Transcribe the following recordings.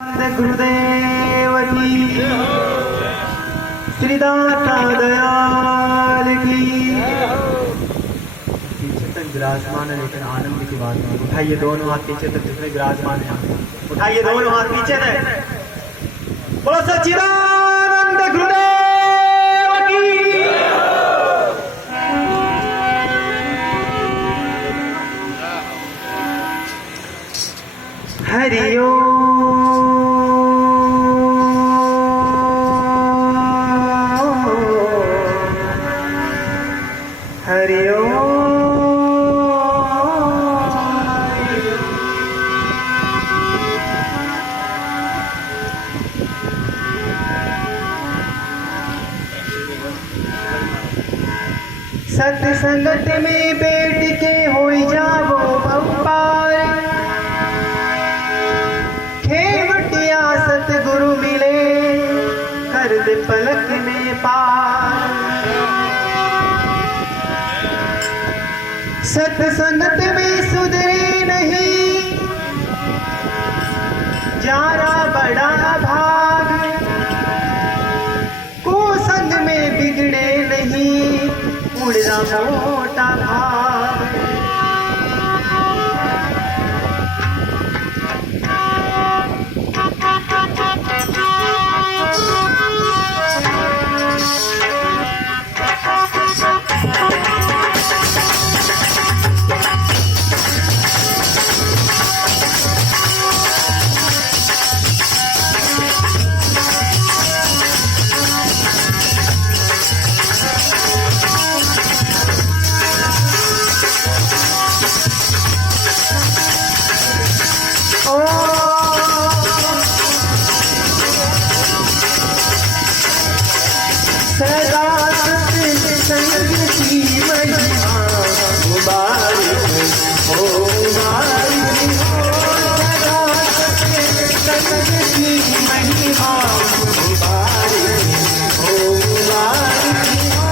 गुरुदेव की श्रीदाता दयाल की पीछे तक विराजमान है, लेकिन आनंद की बात नहीं। उठाइए दोनों हाथ पीछे तक जितने विराजमान है, उठाइए दोनों हाथ पीछे तक। बोलो सच्चिदानंद गुरुदेव की। हरि हरि सत्संगत में बैठ के हो जाओ भंपार, खेवटिया सतगुरु मिले कर दे पलक में पार। सत्संगत में सुधरे नहीं जारा बड़ा भाग, कुसंग में बिगड़े नहीं उड़ना मोटा भाग। सदा सत्संग की महिमा मुबारक हो, मुबारक हो। सदा सत्संग की महिमा मुबारक हो, मुबारक हो।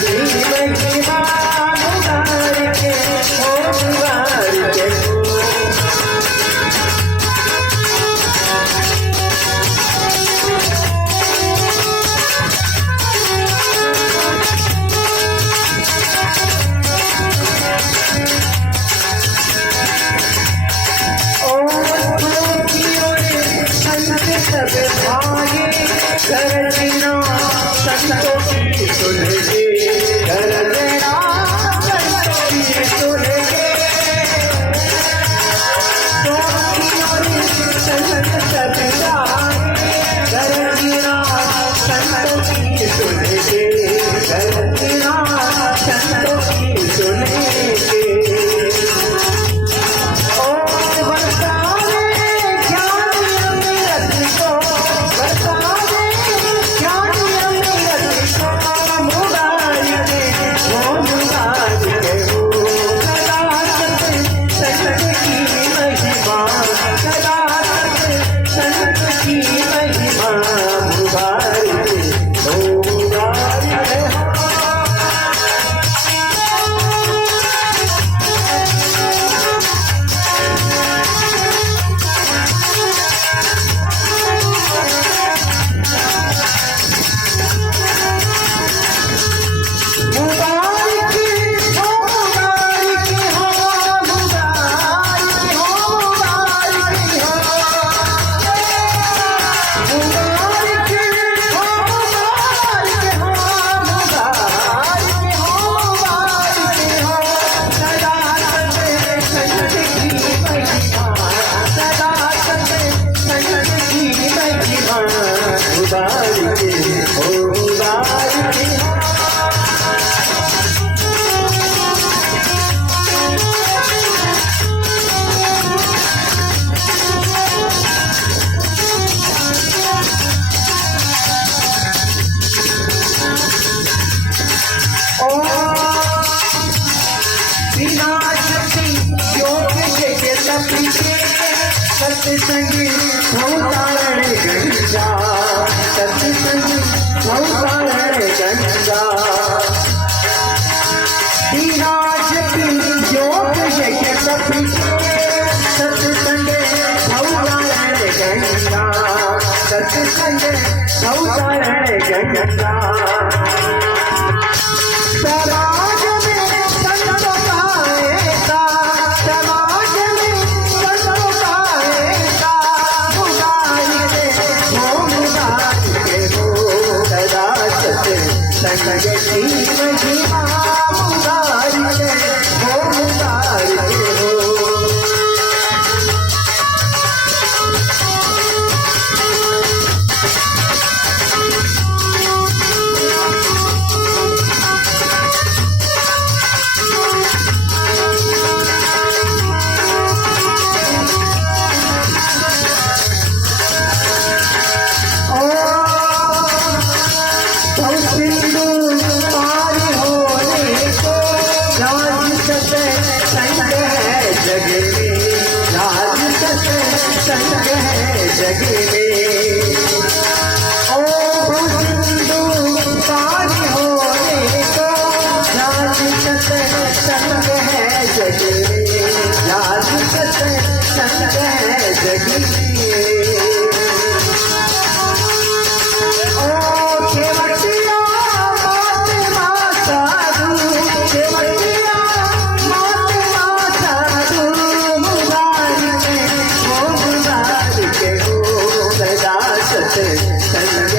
की महिमा मुबारक हो मुबारक हो। सब भागे करना संतों की सुन के करना संतों की सुन के संत सब भागे करना संतों की सुन के करना संतों की सुन के। सत्संगी भवतारण गंगा सत्संगी भवतारण गंगा विनाशती योग यज्ञ सत्संग भवतारण गंगा सत्संग भवतारण गंगा। समाज में संतों का ऐसा समाज में संतों का ऐसा मुबारक हो मुबारक हो सदा सत्संग की महिमा मुबारक हो मुबारक हो। संग है जग में ओ सिंधु पार होने को राज संग है जग में राज संग है जग में। ओ केवटिया मात माता दू केवटिया मात माता दू मुबारक हो मुबारक हो सदा सत्संग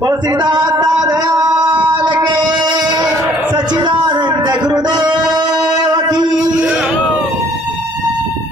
तुलसीदास